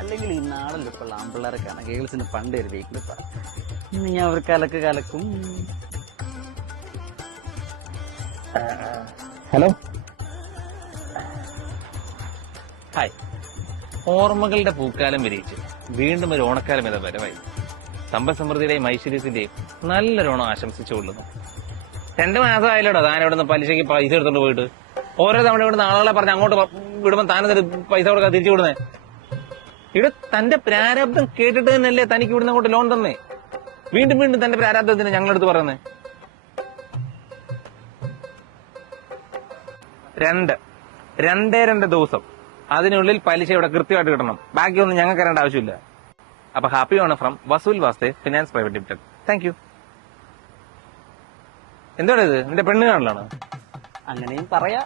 അല്ലെങ്കിൽ ഈ നാടല്ലോ ആമ്പിള്ളേരൊക്കെയാണ് ഗേൾസിന് പണ്ട് ഒരു വീക്കിലിപ്പ ഇന്ന് ഞാൻ ഒരു കലക്ക് കലക്കും. Hello, hi. ഓർമ്മകളുടെ പൂക്കാലം വിരിയിച്ച് വീണ്ടും ഒരു ഓണക്കാലം എന്ന വരവായി. സമ്പദ് സമൃദ്ധിയുടെയും ഐശ്വര്യത്തിന്റെയും നല്ലൊരു ഓണം ആശംസിച്ചുകൊള്ളുന്നു. 2 മാസമായാലോടോ താൻ ഇവിടെ നിന്ന് പലിശയ്ക്ക് പൈസ എടുത്തോണ്ട് പോയിട്ട്. ഓരോ തവണ ഇവിടുന്ന് ആളുകളെ പറഞ്ഞ് അങ്ങോട്ട് വിടുമ്പോൾ താനെന്നിട്ട് പൈസ കൊടുക്കാൻ തിരിച്ചു വിടുന്നേ. ഇവിടെ തന്റെ പ്രാരബ്ധം കേട്ടിട്ട് തന്നെയല്ലേ തനിക്ക് ഇവിടുന്ന് അങ്ങോട്ട് ലോൺ തന്നേ. വീണ്ടും വീണ്ടും തന്റെ പ്രാരബ്ധത്തിന് ഞങ്ങളെടുത്ത് പറയുന്നേ. 2 ദിവസം അതിനുള്ളിൽ പലിശ ഇവിടെ കൃത്യമായിട്ട് കിട്ടണം. ബാക്കിയൊന്നും ഞങ്ങൾക്ക് അറിയേണ്ട ആവശ്യമില്ല. അപ്പൊ happy Onam from Vasool Vaaste finance private limited. Thank you. എന്താണ് ഇത്, നിന്റെ പെണ്ണ് കാണലാണ്? അങ്ങനെയും പറയാ.